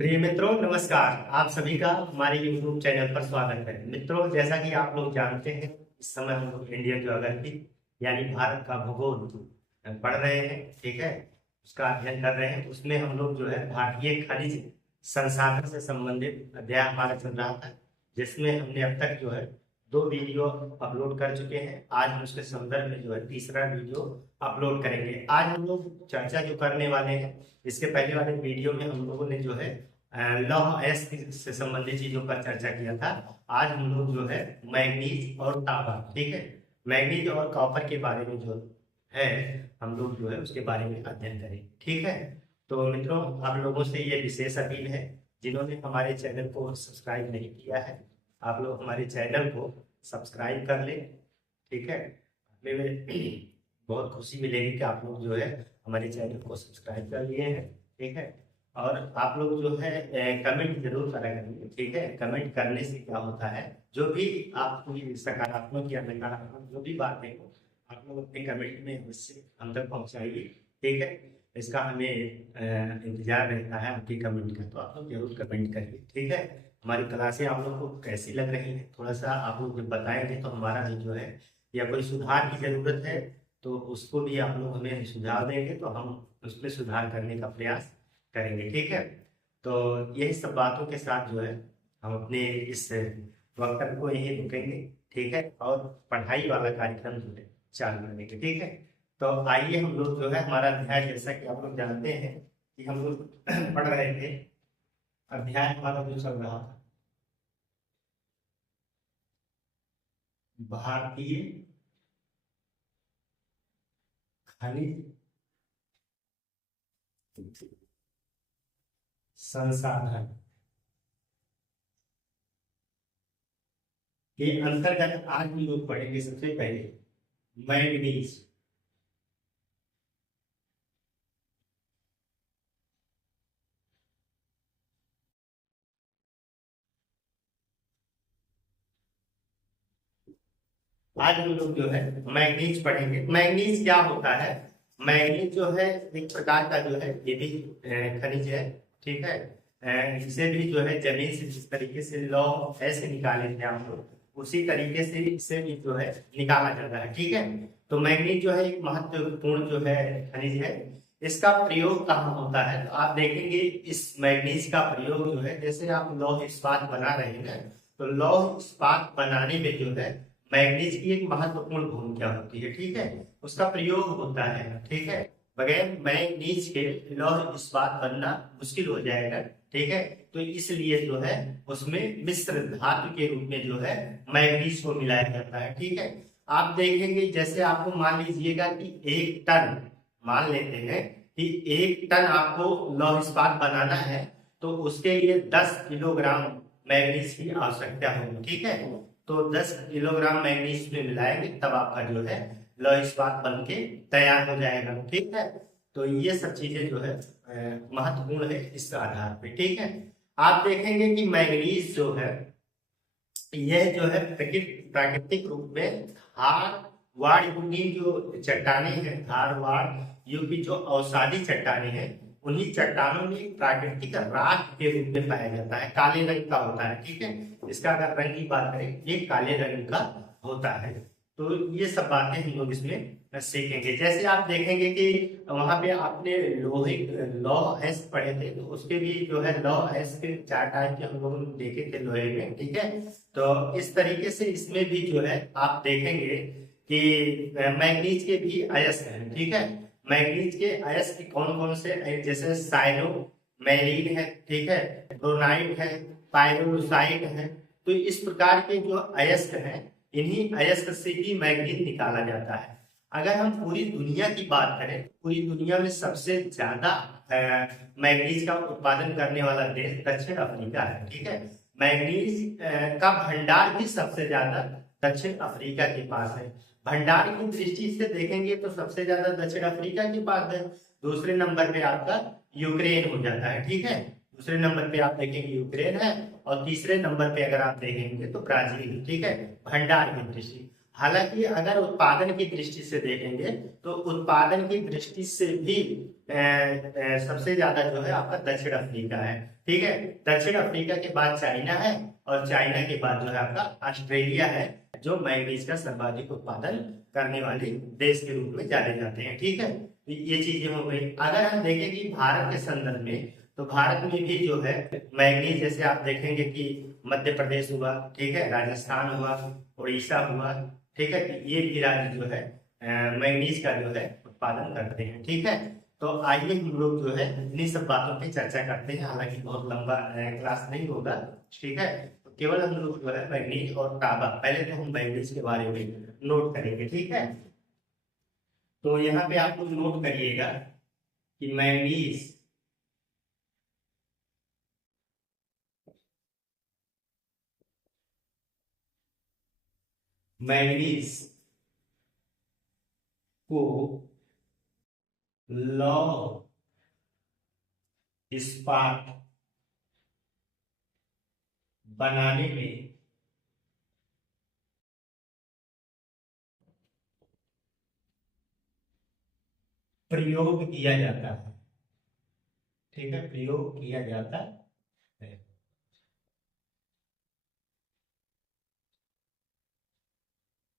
प्रिय मित्रों, नमस्कार। आप सभी का हमारे YouTube चैनल पर स्वागत है। मित्रों, जैसा कि आप लोग जानते हैं, इस समय हम लोग इंडियन ज्योग्राफी यानी भारत का भूगोल पढ़ रहे हैं। ठीक है, उसका अध्ययन कर रहे हैं। उसमें हम लोग जो है भारतीय खनिज संसाधन से संबंधित अध्याय हमारा चल रहा था, जिसमें हमने अब तक जो है 2 वीडियो अपलोड कर चुके हैं। आज हम उसके संदर्भ में जो है तीसरा वीडियो अपलोड करेंगे। आज हम लोग चर्चा जो करने वाले हैं, इसके पहले वाले वीडियो में हम लोगों ने जो है लौह अयस्क से संबंधित चीजों पर चर्चा किया था। आज हम लोग जो है मैग्नीज और कॉपर, ठीक है, मैग्नीज और कॉपर के बारे में जो है हम लोग जो है उसके बारे में अध्ययन करेंगे। ठीक है, तो मित्रों, आप लोगों से ये विशेष अपील है, जिन्होंने हमारे चैनल को सब्सक्राइब नहीं किया है, आप लोग हमारे चैनल को सब्सक्राइब कर लें। ठीक है, हमें बहुत खुशी मिलेगी कि आप लोग जो है हमारे चैनल को सब्सक्राइब कर लिए हैं। ठीक है, और आप लोग जो है कमेंट जरूर करा करेंगे। ठीक है, कमेंट करने से क्या होता है, जो भी आपकी सकारात्मक या नकारात्मक जो भी बातें हो, आप लोग अपने कमेंट में उससे हम तक पहुंचाइए। ठीक है, इसका हमें इंतजार रहता है आपकी कमेंट का, तो आप लोग जरूर कमेंट करिए। ठीक है, हमारी क्लासें आप लोग को कैसी लग रही है, थोड़ा सा आप लोग जब बताएंगे तो हमारा भी जो है, या कोई सुधार की जरूरत है तो उसको भी आप लोग हमें सुझाव देंगे, तो हम उसमें सुधार करने का प्रयास करेंगे। ठीक है, तो यही सब बातों के साथ जो है हम अपने इस वक्तव्य को यहीं रुकेंगे। ठीक है, और पढ़ाई वाला कार्यक्रम जो है चालू करेंगे। ठीक है, तो आइए हम लोग जो है हमारा अध्याय, जैसा कि आप लोग जानते हैं कि हम लोग पढ़ रहे थे, अध्याय हमारा जो चल रहा था भारतीय खनिज संसाधन के अंतर्गत आज हम लोग पढ़ेंगे सबसे पहले मैग्नीज। आज हम लोग जो है मैग्नीज पढ़ेंगे। मैग्नीज क्या होता है? मैग्नीज जो है एक प्रकार का जो है ये भी खनिज है। ठीक है, इसे भी जो है जमीन से जिस तरीके से लौह ऐसे निकाले थे हम लोग, उसी तरीके से इसे भी जो है निकाला जाता है। ठीक है, तो मैग्नीज जो है एक महत्वपूर्ण जो है खनिज है। इसका प्रयोग कहाँ होता है, तो आप देखेंगे इस मैग्नीज का प्रयोग जो है, जैसे आप लौह इस्पात बना रहे हैं, तो लौह इस्पात बनाने में जो है मैग्नीज की एक महत्वपूर्ण भूमिका होती है। ठीक है, उसका प्रयोग होता है। ठीक है, बगैर मैग्नीज के लौह इस्पात बनना मुश्किल हो जाएगा। ठीक है, तो इसलिए जो है उसमें मिश्र धातु के रूप में जो है मैग्नीज को मिलाया जाता है। ठीक है, आप देखेंगे जैसे आपको मान लीजिएगा कि 1 टन, मान लेते हैं कि 1 टन आपको लौह इस्पात बनाना है, तो उसके लिए 10 किलोग्राम मैग्नीज की आवश्यकता होगी। ठीक है, तो 10 किलोग्राम मैग्नीज में मिलाएंगे, तब आपका जो है लौह इस्पात बन के तैयार हो जाएगा। ठीक है, तो ये सब चीजें जो है महत्वपूर्ण है इस आधार पे। ठीक है, आप देखेंगे कि मैग्नीज जो है यह जो है प्राकृतिक रूप में धारवाड़ युग की जो चट्टाने हैं, धारवाड़ युग की जो अवसादी चट्टाने हैं, उन्हीं चट्टानों में प्राकृतिक राख के रूप में पाया जाता है। काले रंग का होता है। ठीक है, इसका अगर रंग की बात करें, ये काले रंग का होता है। तो ये सब बातें हम लोग इसमें सीखेंगे। जैसे आप देखेंगे कि वहां पे आपने लोहे लौह अयस्क पढ़े थे, तो उसके भी जो है लौह अयस्क के 4 टाइप के हम लोगों ने देखे थे लोहे में। ठीक है, तो इस तरीके से इसमें भी जो है आप देखेंगे कि मैग्नीज के भी अयस्क हैं। ठीक है, मैग्नीज के अयस्क कौन कौन से, जैसे साइनो मैलीन है, ठीक है, ब्रोनाइट है, पायरोलुसाइट है। तो इस प्रकार के जो अयस्क हैं, इन्हीं अयस्क से ही मैग्नीज निकाला जाता है। अगर हम पूरी दुनिया की बात करें, पूरी दुनिया में सबसे ज्यादा मैग्नीज का उत्पादन करने वाला देश दक्षिण अफ्रीका है। ठीक है, मैग्नीज का भंडार भी सबसे ज्यादा दक्षिण अफ्रीका के पास है। भंडार की दृष्टि से देखेंगे तो सबसे ज्यादा दक्षिण अफ्रीका के पास है। दूसरे नंबर पे आपका यूक्रेन हो जाता है। ठीक है, दूसरे नंबर पे आप देखेंगे यूक्रेन है, और तीसरे नंबर पे अगर आप देखेंगे तो ब्राजील। ठीक है, भंडार की दृष्टि। हालांकि अगर उत्पादन की दृष्टि से देखेंगे तो उत्पादन की दृष्टि से भी सबसे ज्यादा जो है आपका दक्षिण अफ्रीका है। ठीक है, दक्षिण अफ्रीका के बाद चाइना है, और चाइना के बाद जो है आपका ऑस्ट्रेलिया है, जो मैंगनीज का सर्वाधिक उत्पादन करने वाले देश के रूप में जाने जाते हैं। ठीक है, तो ये चीजें हो गई। अगर हम देखें कि भारत के संदर्भ में, तो भारत में भी जो है मैंगनीज, जैसे आप देखेंगे कि मध्य प्रदेश हुआ, ठीक है, राजस्थान हुआ, उड़ीसा हुआ, ठीक है, तो ये भी राज्य जो है मैंगनीज का जो है उत्पादन करते हैं। ठीक है, तो आइए हम लोग जो है इन्हीं सब बातों पे चर्चा करते हैं, हालांकि बहुत लंबा क्लास नहीं होगा। ठीक है, तो केवल हम लोग जो है मैंगनीज और तांबा, पहले तो हम मैंगनीज के बारे में नोट करेंगे। ठीक है, तो यहाँ पे आप लोग नोट करिएगा कि मैंगनीज मैंगनीज को लौह इस्पात बनाने में प्रयोग किया जाता है। ठीक है, प्रयोग किया जाता है।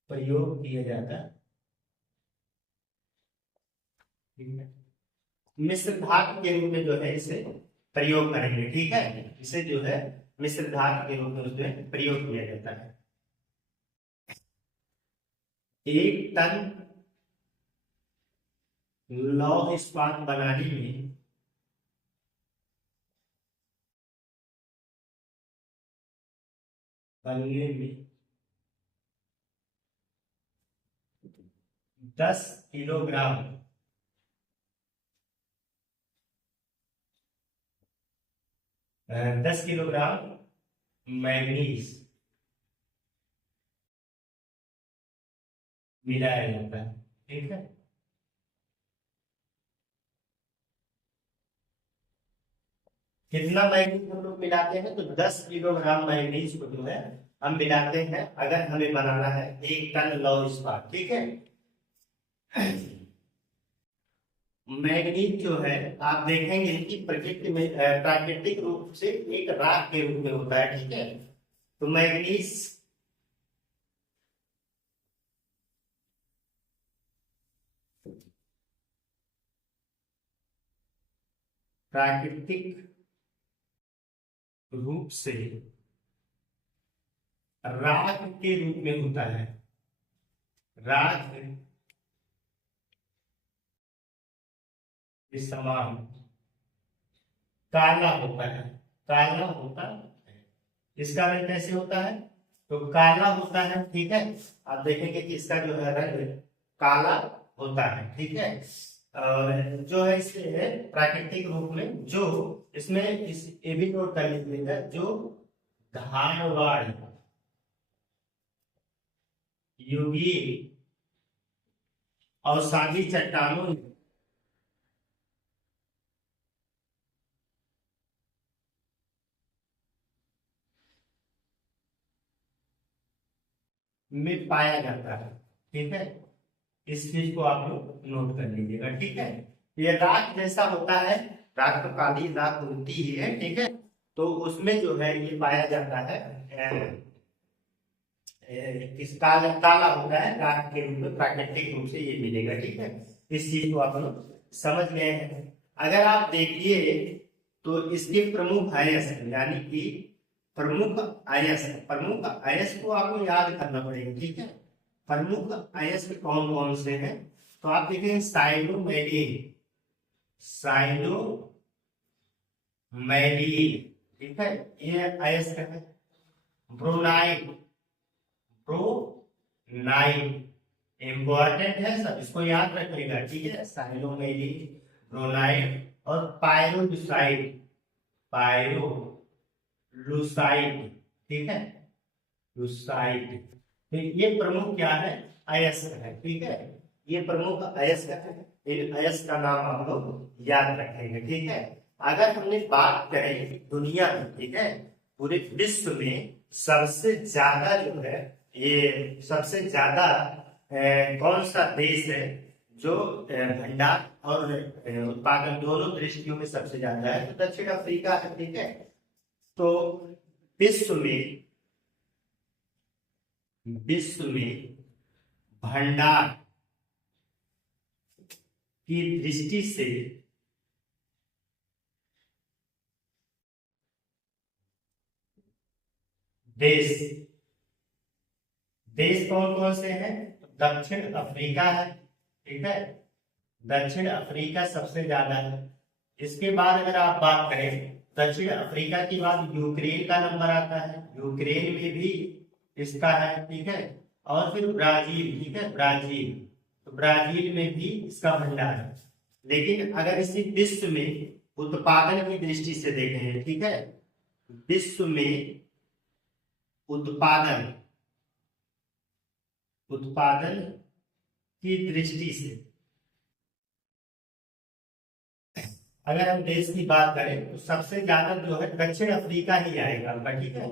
प्रयोग किया जाता है। ठीक है, मिश्र धातु के रूप में जो है इसे प्रयोग करेंगे। ठीक है, इसे जो है मिश्र धातु के रूप में उसमें प्रयोग किया जाता है। 1 टन लौह इस्पात बनाने में बनने में 10 किलोग्राम 10 किलोग्राम मैंगनीज मिलाया जाता है। ठीक है, कितना मैंगनीज हम लोग मिलाते हैं, तो 10 किलोग्राम मैंगनीज को जो है हम मिलाते हैं, अगर हमें बनाना है 1 टन लौह इस्पात। ठीक है, मैंगनीज जो है आप देखेंगे कि प्रकृति में प्राकृतिक रूप से एक राख के रूप में होता है। ठीक है, तो मैंगनीज प्राकृतिक रूप से राख के रूप में होता है। राख के समान काला होता है। काला होता है, इसका रंग कैसे होता है, तो काला होता है। ठीक है, आप देखेंगे कि इसका जो है रंग काला होता है। ठीक है, और जो है इसे है प्राकृतिक रूप में, जो इसमें इस ये भी नोट कर लीजिएगा, जो धारवाड़ युगी अवसादी चट्टानों में पाया जाता है। ठीक है, इस चीज को आप लोग नोट कर लीजिएगा। ठीक है, ये राख जैसा होता है, राख तो काली राख होती ही है। ठीक है, तो उसमें जो है ये पाया जाता है, इस काला काला होता है, राख के रूप में प्राकृतिक रूप से ये मिलेगा। ठीक है, इस चीज को आप लोग समझ गए हैं। अगर आप देखिए तो इसके प्रमुख अयस्क, यानी कि प्रमुख अयस्क को आपको याद करना पड़ेगा। ठीक है, प्रमुख अयस्क कौन कौन से हैं, तो आप देखें साइलोमेलिन, साइलोमेलिन, ठीक है, ये अयस्क है। ब्रोनाइट, प्रोनाइट इंपॉर्टेंट है, सब इसको याद रखिएगा। ठीक है, साइलोमेलिन, ब्रोनाइट और पायरोलुसाइड, पायरोलुसाइड, ठीक है, लुसाइड, तो ये प्रमुख क्या है, अयस्क है। ठीक है, ये प्रमुख अयस्क है, इन अयस्क का नाम हम लोग याद रखेंगे। ठीक है, अगर हमने बात करें दुनिया में, ठीक है, पूरे विश्व में सबसे ज्यादा जो है ये सबसे ज्यादा कौन सा देश है जो भंडार और उत्पादन दोनों दृष्टियों में सबसे ज्यादा है? तो दक्षिण अफ्रीका है। ठीक है, तो विश्व में भंडार की दृष्टि से देश देश कौन कौन से हैं? दक्षिण अफ्रीका है। ठीक है, दक्षिण अफ्रीका सबसे ज्यादा है। इसके बाद अगर आप बात करें, दक्षिण अफ्रीका के बाद यूक्रेन का नंबर आता है, यूक्रेन में भी इसका है। ठीक है, और फिर ब्राजील। ठीक है, ब्राजील, तो ब्राजील में भी इसका भंडार है। लेकिन अगर इसी विश्व में उत्पादन की दृष्टि से देखें, ठीक है, विश्व में उत्पादन की दृष्टि से अगर हम देश की बात करें तो सबसे ज्यादा जो है दक्षिण अफ्रीका ही आएगा। ठीक है,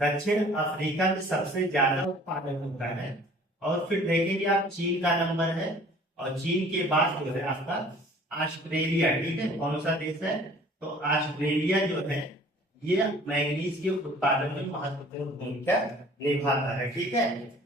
दक्षिण अफ्रीका में सबसे ज्यादा उत्पादन होता है। और फिर देखेंगे आप, चीन का नंबर है, और चीन के बाद जो है आपका ऑस्ट्रेलिया। ठीक है, कौन सा देश है? तो ऑस्ट्रेलिया जो है ये मैंगनीज के उत्पादन में महत्वपूर्ण भूमिका निभाता है। ठीक है,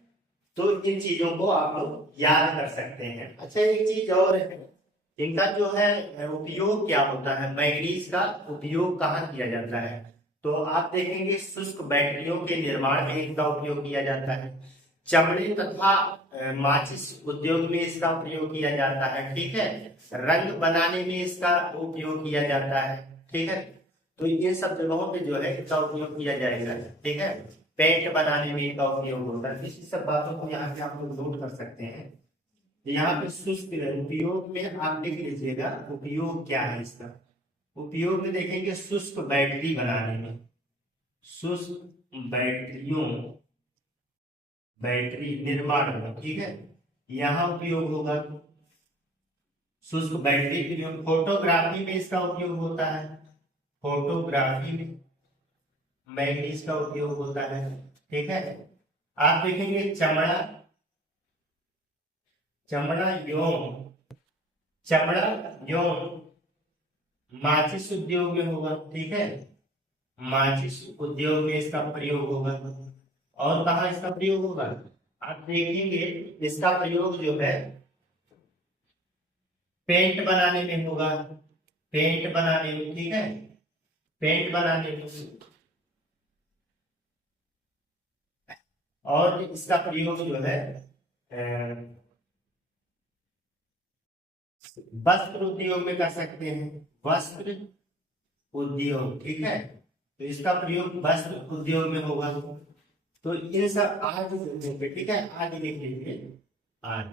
तो इन चीजों को आप लोग याद कर सकते हैं। अच्छा, एक चीज और है, इनका जो है उपयोग क्या होता है? मैंगनीज का उपयोग कहाँ किया जाता है? तो आप देखेंगे शुष्क बैटरियों के निर्माण में इनका उपयोग किया जाता है, चमड़े तथा माचिस उद्योग में इसका प्रयोग किया जाता है। ठीक है, रंग बनाने में इसका उपयोग किया जाता है। ठीक है, तो इन सब जगहों पे जो है इसका उपयोग किया जाएगा। ठीक है, पेंट बनाने में इनका उपयोग होता है। इस सब बातों को यहाँ पे आप लोग नोट कर सकते हैं। यहाँ पे शुष्क उपयोग में आप लिख लीजिएगा उपयोग क्या है इसका। उपयोग में देखेंगे शुष्क बैटरी बनाने में, शुष्क बैटरी निर्माण में। ठीक है, यहाँ उपयोग होगा शुष्क बैटरी प्रयोग। फोटोग्राफी में इसका उपयोग होता है, फोटोग्राफी में मैंगनीज का उपयोग होता है। ठीक है, आप देखेंगे चमड़ा यौन माचिस उद्योग में होगा। ठीक है, माचिस उद्योग में इसका प्रयोग होगा। और कहाँ इसका प्रयोग होगा? आप देखेंगे इसका प्रयोग जो है पेंट बनाने में होगा, पेंट बनाने में। ठीक है, पेंट बनाने में। और इसका प्रयोग जो है वस्त्र उद्योग में कर सकते हैं, वस्त्र उद्योग। ठीक है, तो इसका प्रयोग वस्त्र उद्योग में होगा। तो इन सब आज पे, ठीक है, आज लिख लीजिए आज।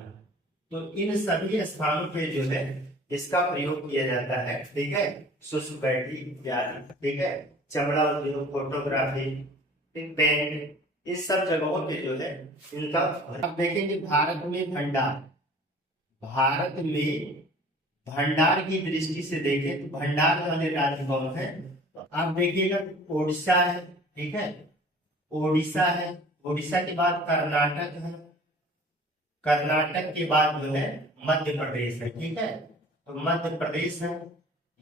तो इन सभी स्थानों पे जो है इसका प्रयोग किया जाता है। ठीक है, शुष्क बैटरी इत्यादि। ठीक है, चमड़ा उद्योग, फोटोग्राफी, पेंट, इस सब जगहों पे जो है इनका। अब देखेंगे भारत में भंडार की दृष्टि से देखें तो भंडार वाले राज्य कौन है? तो आप देखिएगा ओडिशा है। ठीक है, ओडिशा है, ओडिशा के बाद कर्नाटक है, कर्नाटक के बाद जो है मध्य प्रदेश है। ठीक है, तो मध्य प्रदेश है।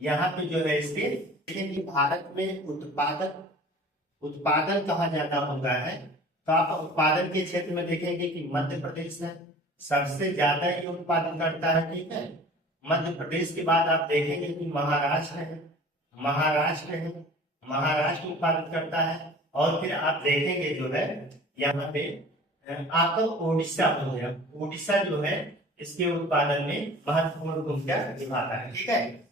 यहाँ पे जो है इसके लेकिन कि भारत में उत्पादन कहाँ ज्यादा होता है? तो आप उत्पादन के क्षेत्र में देखेंगे कि मध्य प्रदेश है सबसे ज्यादा ये उत्पादन करता है। ठीक है, मध्य प्रदेश के बाद आप देखेंगे कि महाराष्ट्र उत्पादन करता है। और फिर आप देखेंगे जो है यहाँ पे आपका ओडिशा हो गया, ओडिशा जो है इसके उत्पादन में महत्वपूर्ण भूमिका निभाता है। ठीक है,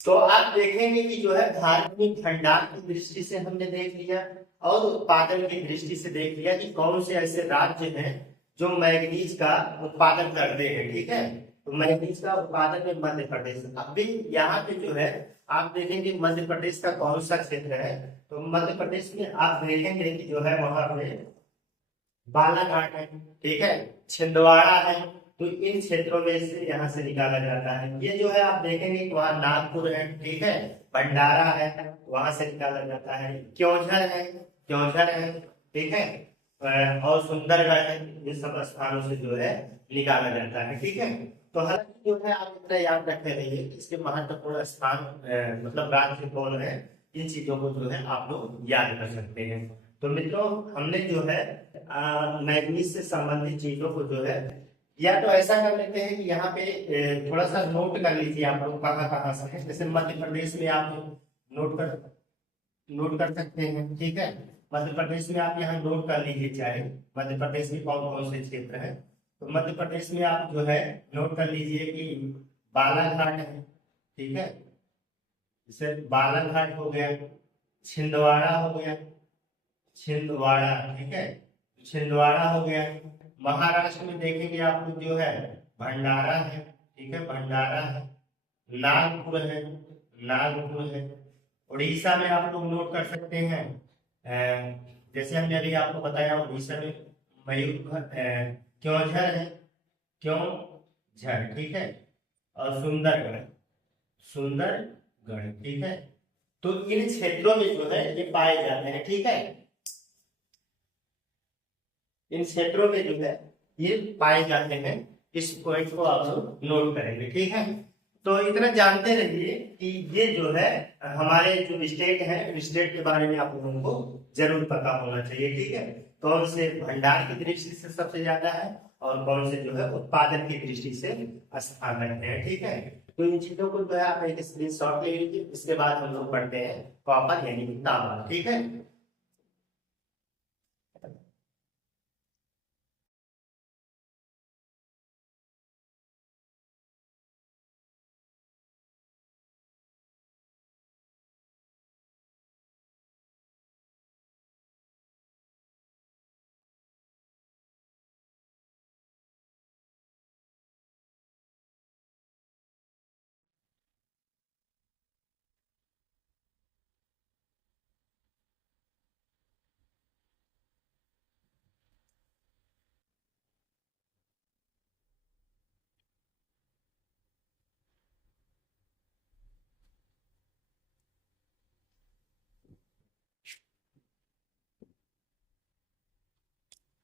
तो आप देखेंगे कि जो है भारत में भंडार की दृष्टि से हमने देख लिया और उत्पादन की दृष्टि से देख लिया कि कौन से ऐसे राज्य हैं जो मैंगनीज का उत्पादन करते हैं। ठीक है, तो मैंगनीज का उत्पादन में मध्य प्रदेश। अब भी यहाँ पे जो है आप देखेंगे मध्य प्रदेश का कौन सा क्षेत्र है? तो मध्य प्रदेश में आप देखेंगे कि जो है वहां पे बालाघाट है। ठीक है, छिंदवाड़ा है। तो इन क्षेत्रों में से यहाँ से निकाला जाता है। ये जो है आप देखेंगे कि वहाँ नागपुर है। ठीक है, भंडारा है, वहां से निकाला जाता है। क्योंझर है। ठीक है, और सुंदरगढ़ है, ये सब स्थानों से जो है निकाला जाता है। ठीक है, तो हालांकि जो है आप इतना याद रखे रहिए कि इसके महत्वपूर्ण स्थान मतलब राज्य कौन है, इन चीजों को जो है आप लोग याद कर सकते हैं। तो मित्रों, हमने जो है मैग्नीज से संबंधित चीजों को जो है, या तो ऐसा कर लेते हैं कि यहाँ पे थोड़ा सा नोट कर लीजिए आप लोग कहाँ कहाँ से है। जैसे मध्य प्रदेश में आप नोट कर सकते हैं। ठीक है, मध्य प्रदेश में आप यहाँ नोट कर लीजिए, चाहे मध्य प्रदेश में कौन कौन से क्षेत्र है। तो मध्य प्रदेश में आप जो है नोट कर लीजिए कि बालाघाट है। ठीक है, जैसे बालाघाट हो गया, छिंदवाड़ा हो गया, छिंदवाड़ा। ठीक है, छिंदवाड़ा हो गया। महाराष्ट्र में देखेंगे आप लोग जो है भंडारा है। ठीक है, भंडारा है। नागपुर है, नागपुर है। उड़ीसा में आप लोग नोट कर सकते हैं, जैसे हमने अभी आपको बताया उड़ीसा में मयूर क्योंझर है, क्योंझर। ठीक है, और सुंदरगढ़, सुंदरगढ़। ठीक है, तो इन क्षेत्रों में जो है ये पाए जाते हैं। ठीक है, इन क्षेत्रों में जो है ये पाए जाते हैं। इस पॉइंट को आप लोग नोट करेंगे। ठीक है, तो इतना जानते रहिए कि ये जो है हमारे जो स्टेट है, स्टेट के बारे में आप लोगों को जरूर पता होना चाहिए। ठीक है, कौन से भंडार की दृष्टि से सबसे ज्यादा है और कौन से जो है उत्पादन की दृष्टि से स्थान रखते हैं। ठीक है, तो इन चीजों को जो है आप एक स्क्रीनशॉट ले लीजिए। इसके बाद हम लोग पढ़ते हैं कॉपर यानी कि तांबा। ठीक है,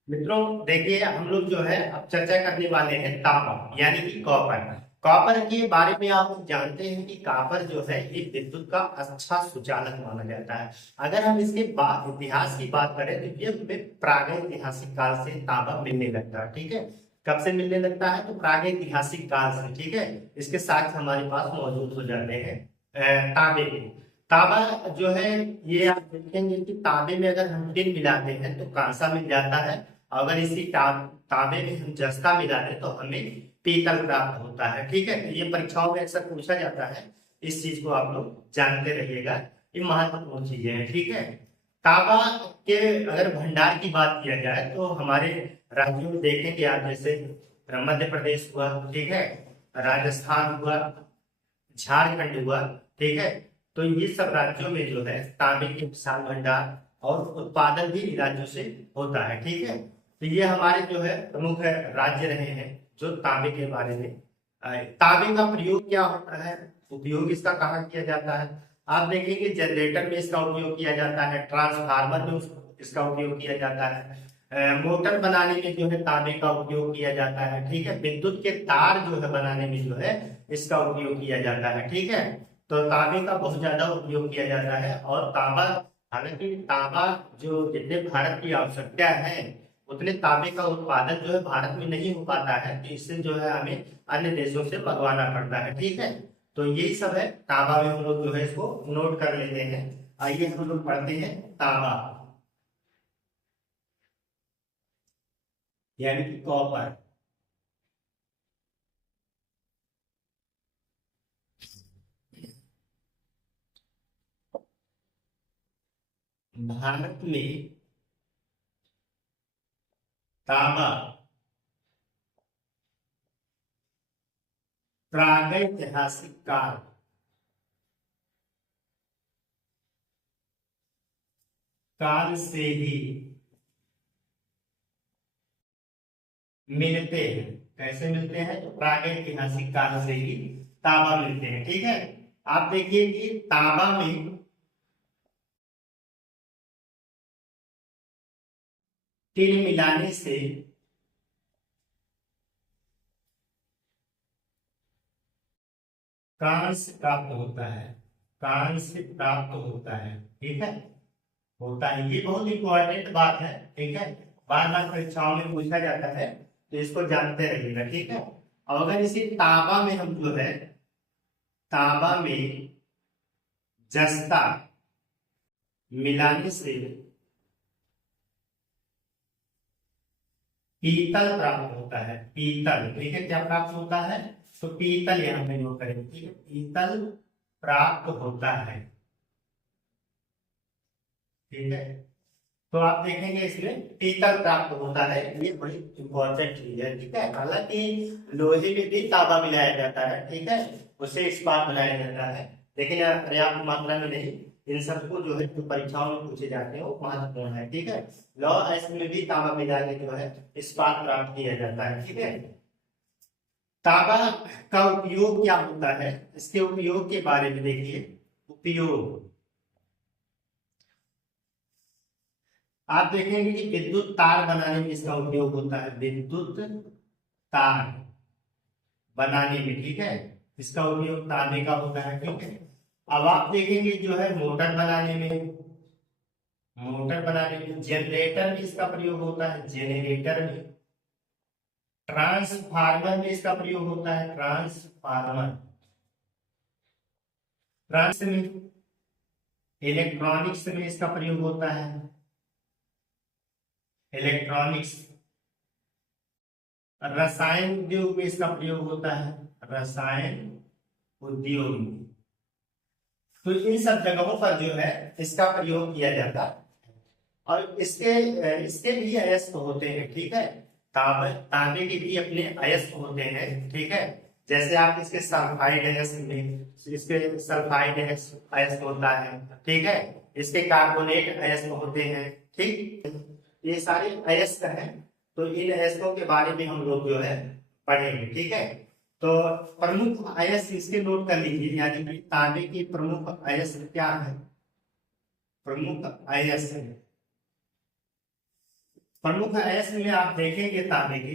मित्रों देखिए, हम लोग जो है अब चर्चा करने वाले हैं तांबा यानी कि कॉपर। कॉपर के बारे में आप लोग जानते हैं कि कॉपर जो है ये विद्युत का अच्छा सुचालक माना जाता है। अगर हम इसके इतिहास की बात करें तो ये हमें प्रागैतिहासिक काल से तांबा मिलने लगता है। ठीक है, कब से मिलने लगता है? तो प्रागैतिहासिक काल से। ठीक है, इसके साक्ष्य हमारे पास मौजूद हो जाते हैं तांबे के। तांबा जो है ये आप देखेंगे कि तांबे में अगर हम टिन मिलाते हैं तो कांसा मिल जाता है। अगर इसी तांबे में हम जस्ता मिला दें तो हमें पीतल प्राप्त होता है। ठीक है, तो ये परीक्षाओं में अक्सर पूछा जाता है, इस चीज को आप लोग जानते रहिएगा, ये महत्वपूर्ण चीजें हैं। ठीक है, तांबा के अगर भंडार की बात किया जाए तो हमारे राज्यों में देखेंगे आप, जैसे मध्य प्रदेश हुआ, ठीक है, राजस्थान हुआ, झारखंड हुआ। ठीक है, तो ये सब राज्यों में जो है तांबे के विशाल भंडार और उत्पादन भी इन राज्यों से होता है। ठीक है, तो ये हमारे जो है प्रमुख राज्य रहे हैं जो तांबे के बारे में तांबे का प्रयोग क्या होता है, उपयोग इसका कहाँ किया जाता है? आप देखेंगे जनरेटर में इसका उपयोग किया जाता है, ट्रांसफार्मर में इसका उपयोग किया जाता है, मोटर बनाने में जो है तांबे का उपयोग किया जाता है। ठीक है, विद्युत के तार जो है बनाने में जो है इसका उपयोग किया जाता है। ठीक है, तो तांबे का बहुत ज्यादा उपयोग किया जाता है। और तांबा, हालांकि तांबा जो जितने भारत की आवश्यकता है उतने तांबे का उत्पादन जो है भारत में नहीं हो पाता है, तो इससे जो है हमें अन्य देशों से मंगवाना पड़ता है। ठीक है, तो यही सब है तांबा में, हम लोग जो है इसको नोट कर लेते हैं। आइए हम लोग पढ़ते हैं तांबा यानी कि कॉपर। भारत में तांबा प्रागैतिहासिक काल से ही मिलते हैं। कैसे मिलते हैं? तो प्रागैतिहासिक काल से ही तांबा मिलते हैं। ठीक है, आप देखिए कि तांबा में टिन मिलाने से कांस्य प्राप्त होता है, कांस्य प्राप्त होता है, ठीक है, होता है। ये बहुत इंपॉर्टेंट बात है, ठीक है, बार बार परीक्षाओं में पूछा जाता है, तो इसको जानते रहिएगा, ठीक है। और अगर इसी तांबा में हम जो है, तांबा में जस्ता मिलाने से पीतल प्राप्त होता है, पीतल, ठीक है, क्या प्राप्त होता है, तो पीतल यहाँ पे नोट करेंगे, ठीक है, पीतल प्राप्त होता है, ठीक है। तो आप देखेंगे इसमें पीतल प्राप्त होता है, ये बड़ी इंपॉर्टेंट चीज है, ठीक है। हालांकि लोहे में भी तांबा मिलाया जाता है, ठीक है, उससे इस्पात बनाया जाता है, लेकिन पर्याप्त मात्रा में नहीं। इन सबको जो है जो परीक्षाओं में पूछे जाते हैं वो महत्वपूर्ण है, ठीक है। लौ अयस्क में भी तांबा मिला के जो है इस्पात प्राप्त किया जाता है, ठीक है। तांबा का उपयोग क्या होता है, इसके उपयोग के बारे में देखिए। उपयोग आप देखेंगे कि विद्युत तार बनाने में इसका उपयोग होता है, विद्युत तार बनाने में, ठीक है, इसका उपयोग तांबे का होता है, ठीक है। अब आप देखेंगे जो है मोटर बनाने में, मोटर बनाने में, जनरेटर में इसका प्रयोग होता है, जनरेटर में, ट्रांसफार्मर में इसका प्रयोग होता है, ट्रांसफार्मर, ट्रांस में, इलेक्ट्रॉनिक्स में इसका प्रयोग होता है, इलेक्ट्रॉनिक्स, रसायन उद्योग में इसका प्रयोग होता है, रसायन उद्योग में। तो इन सब जगहों पर जो है इसका प्रयोग किया जाता है। और इसके इसके भी अयस्क होते हैं, ठीक है, तांबे के भी अपने अयस्क होते हैं, ठीक है। जैसे आप इसके सल्फाइड अयस्क में, इसके सल्फाइड अयस्क होता है, ठीक है, इसके कार्बोनेट अयस्क होते हैं, ठीक, ये सारे अयस्क हैं। तो इन अयस्कों के बारे में हम लोग जो है पढ़ेंगे, ठीक है। तो प्रमुख अयस्क इसके नोट कर लीजिए, यानी कि तांबे की प्रमुख अयस्क क्या है, प्रमुख अयस्क, प्रमुख अयस्क में आप देखेंगे तांबे की,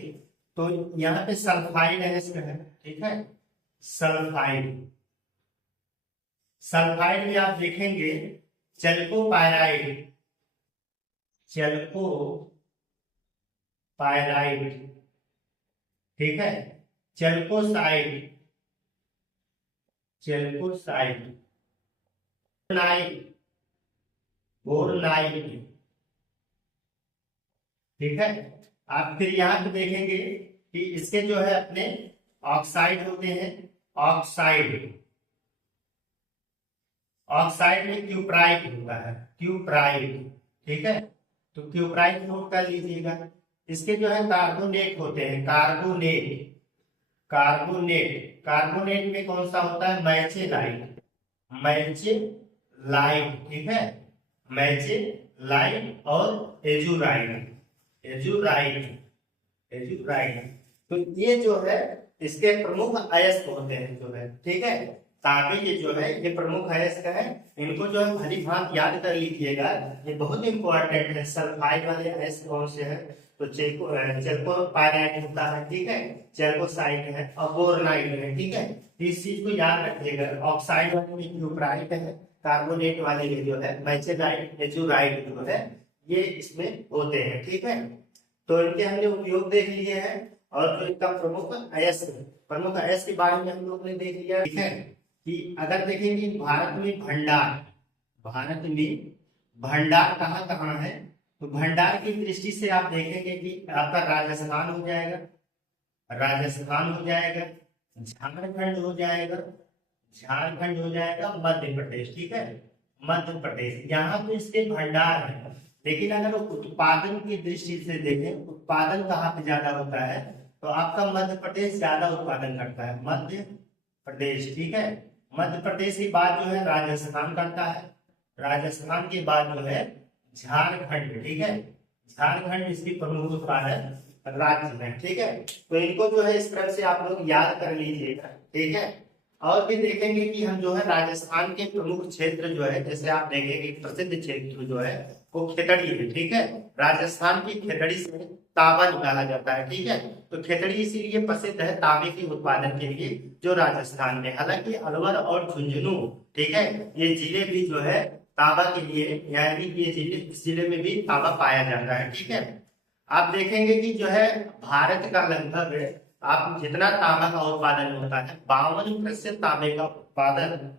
तो यहाँ पे सल्फाइड अयस्क है, ठीक है, सल्फाइड, सल्फाइड में आप देखेंगे चल्कोपाइराइड, चल्कोपाइराइड, ठीक है, चल्कोसाइड, चल्कोसाइड, बोरनाइट, ठीक है। आप फिर यहाँ पे देखेंगे कि इसके जो है अपने ऑक्साइड होते हैं, ऑक्साइड, ऑक्साइड में क्यूप्राइट होता है, क्यूप्राइट, ठीक है, तो क्यूप्राइट नोट कर लीजिएगा। इसके जो है कार्बोनेट होते हैं, कार्बोनेट, कार्बोनेट, कार्बोनेट में कौन सा होता है, मैचेलाइट, मैचेलाइट, ठीक है, मैचेलाइट और एजुराइड, एजुराइड, एजुराइड। तो ये जो है इसके प्रमुख अयस्क होते हैं जो है, ठीक है। तांबे के जो है ये प्रमुख अयस्क है, इनको जो है भली भांति याद कर लीजिएगा, ये बहुत इंपॉर्टेंट है। सल्फाइड वाले अयस्क कौन से हैं, तो चल्कोपाइराइड होता है, ठीक है, चल्कोसाइड है और बोरनाइट है, ठीक है। इस चीज को याद रखिएगा। ऑक्साइड वाले में क्यूप्राइट है, कार्बोनेट वाले में जो है मैचेलाइट, एजुराइड जो है ये इसमें होते हैं, ठीक है। तो इनके हमने उपयोग देख लिए हैं, और जो इनका प्रमुख अयस्क, प्रमुख अयस्क के बारे में हम लोग ने देख लिया, ठीक है। कि अगर देखेंगे भारत में भंडार, भारत में भंडार कहाँ कहाँ है, तो भंडार की दृष्टि से आप देखेंगे कि आपका राजस्थान हो जाएगा, राजस्थान हो जाएगा, झारखंड हो जाएगा, झारखंड हो जाएगा, मध्य प्रदेश, ठीक है, मध्य प्रदेश, यहाँ तो इसके भंडार है। लेकिन अगर उत्पादन की दृष्टि से देखें, उत्पादन कहाँ पे ज्यादा होता है, तो आपका मध्य प्रदेश ज्यादा उत्पादन करता है, मध्य प्रदेश, ठीक है। मध्य प्रदेश के बाद जो है राजस्थान करता है, राजस्थान के बाद जो है झारखंड, ठीक है, झारखंड इसकी प्रमुख उत्पादक राज्य है, ठीक है। तो इनको जो है इस तरह से आप लोग याद कर लीजिएगा, ठीक है। और भी देखेंगे कि हम जो है राजस्थान के प्रमुख क्षेत्र जो है, जैसे आप देखेंगे प्रसिद्ध क्षेत्र जो है वो खेतड़ी है, ठीक है। राजस्थान की खेतड़ी से तांबा निकाला जाता है, ठीक है। तो खेतड़ी इसीलिए प्रसिद्ध है तांबे के उत्पादन के लिए जो राजस्थान में। हालांकि अलवर और झुंझुनू, ठीक है, ये जिले भी जो है तांबा के लिए, यानी कि ये जिले, इस जिले में भी तांबा पाया जाता है, ठीक है। आप देखेंगे कि जो है भारत का लगभग, आप जितना तांबा का उत्पादन होता है 52% तांबे का उत्पादन,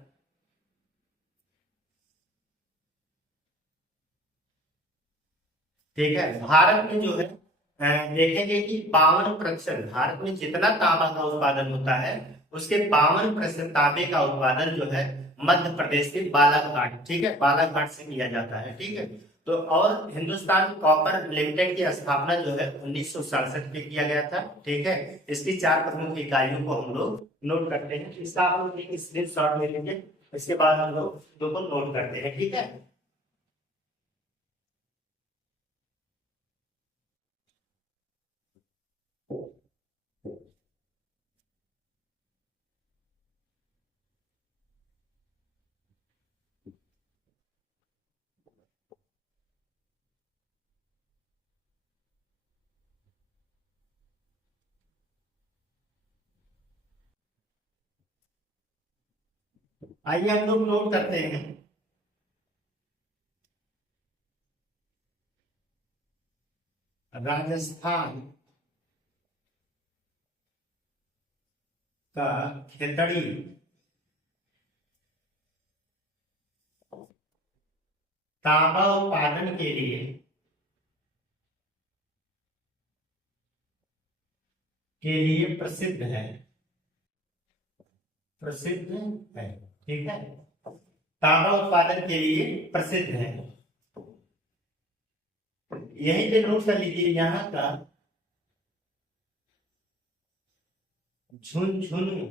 ठीक है, भारत में जो है देखेंगे कि 52% भारत में जितना तांबा का उत्पादन होता है उसके 52% तांबे का उत्पादन जो है मध्य प्रदेश के बालाघाट, ठीक है, बालाघाट से किया जाता है, ठीक है। तो और हिंदुस्तान कॉपर लिमिटेड की स्थापना जो है 1967 में किया गया था, ठीक है। इसकी 4 प्रमुख इकाइयों को हम लोग नोट करते हैं। इसका आप लोग एक स्क्रीनशॉट ले लेंगे, इसके बाद हम लोग दो नोट करते हैं, ठीक है। आइए हम लोग नोट करते हैं। राजस्थान का खेतड़ी तांबा उत्पादन के लिए प्रसिद्ध है, प्रसिद्ध है, ठीक है। तांबा उत्पादन के लिए प्रसिद्ध है। यहीं पे नोट कर लीजिए, यहाँ का झुंझुनू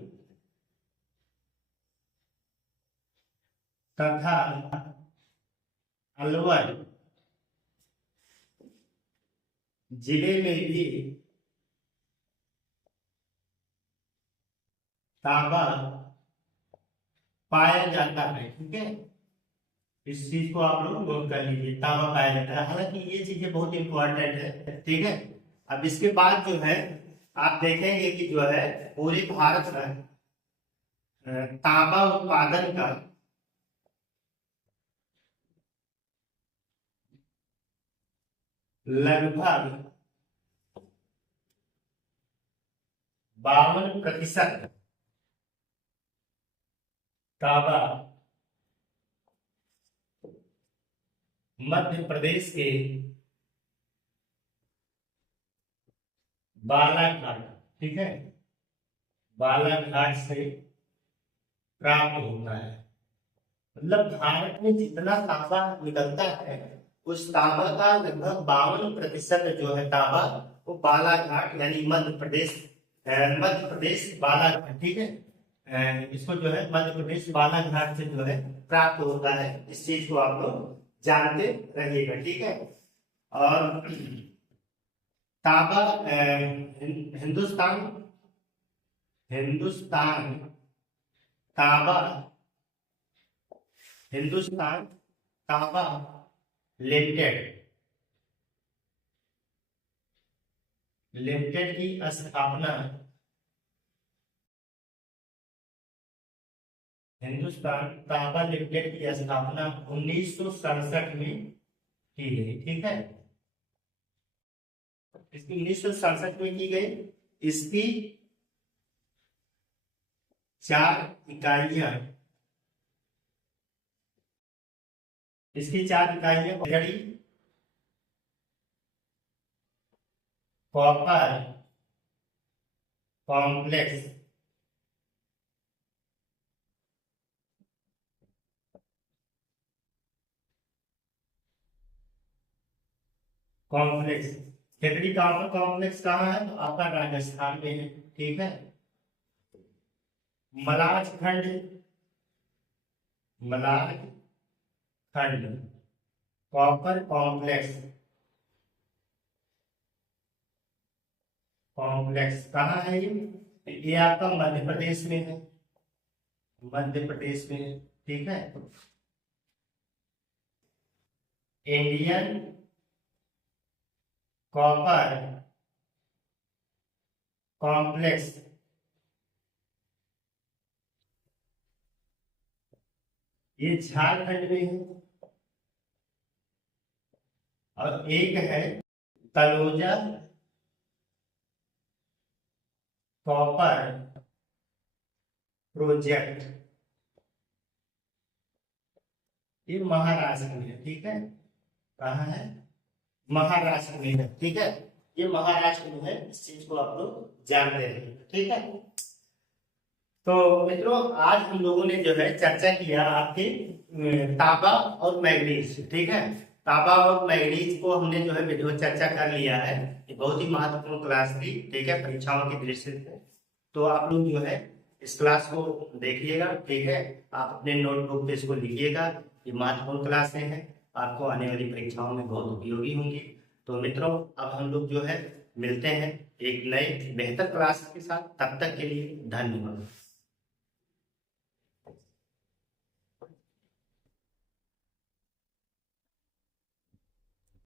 तथा अलवर जिले में भी तांबा पाया जाता है, ठीक है। इस चीज को आप लोग नोट कर लीजिए, तांबा पाया जाता है। हालांकि ये चीजें बहुत इंपॉर्टेंट है, ठीक है। अब इसके बाद जो है आप देखेंगे कि जो है पूरे भारत में तांबा उत्पादन का लगभग 52% तांबा मध्य प्रदेश के बालाघाट, ठीक है, बालाघाट से प्राप्त होता है। मतलब भारत में जितना तांबा निकलता है उस तांबा का लगभग 52% जो है तांबा वो बालाघाट यानी मध्य प्रदेश बालाघाट, ठीक है। इसको जो है मध्य प्रदेश बालाघाट से जो है प्राप्त होता है। इस चीज को आप लोग जानते रहिएगा, ठीक है। और तांबा हिंदुस्तान हिंदुस्तान तांबा हिंदुस्तान तांबा लिमिटेड लिमिटेड की स्थापना हिंदुस्तान तांबा लिमिटेड की स्थापना 1967 में की गई, ठीक है। इसकी 1967 में की गई। इसकी 4 इकाइयां Khetri copper complex complex Khetri copper complex कहाँ है? तो आपका राजस्थान में है, ठीक है। मलाज खंड मलाज खंड कॉपर कॉम्प्लेक्स कॉम्प्लेक्स कहाँ है? ये आपका मध्य प्रदेश में है, मध्य प्रदेश में, ठीक है। इंडियन कॉपर कॉम्प्लेक्स, ये झारखंड में है। और एक है तलोजा कॉपर प्रोजेक्ट, ये महाराष्ट्र में है, ठीक है। कहाँ है? महाराष्ट्र में है, ठीक है। ये महाराष्ट्र में है, इस चीज को आप लोग जानते हैं, ठीक है। तो मित्रों, आज हम लोगों ने जो है चर्चा किया आपके तांबा और मैग्नीज, ठीक है। तांबा और मैग्नीज को हमने जो है वीडियो चर्चा कर लिया है। ये बहुत ही महत्वपूर्ण क्लास थी, ठीक है, परीक्षाओं की दृष्टि से। तो आप लोग जो है इस क्लास को देखिएगा, ठीक है। आप अपने नोटबुक पे इसको लिखिएगा, ये महत्वपूर्ण क्लासें हैं, आपको आने वाली परीक्षाओं में बहुत उपयोगी होंगी। तो मित्रों, अब हम लोग जो है मिलते हैं एक नए बेहतर क्लास के साथ। तब तक के लिए धन्यवाद।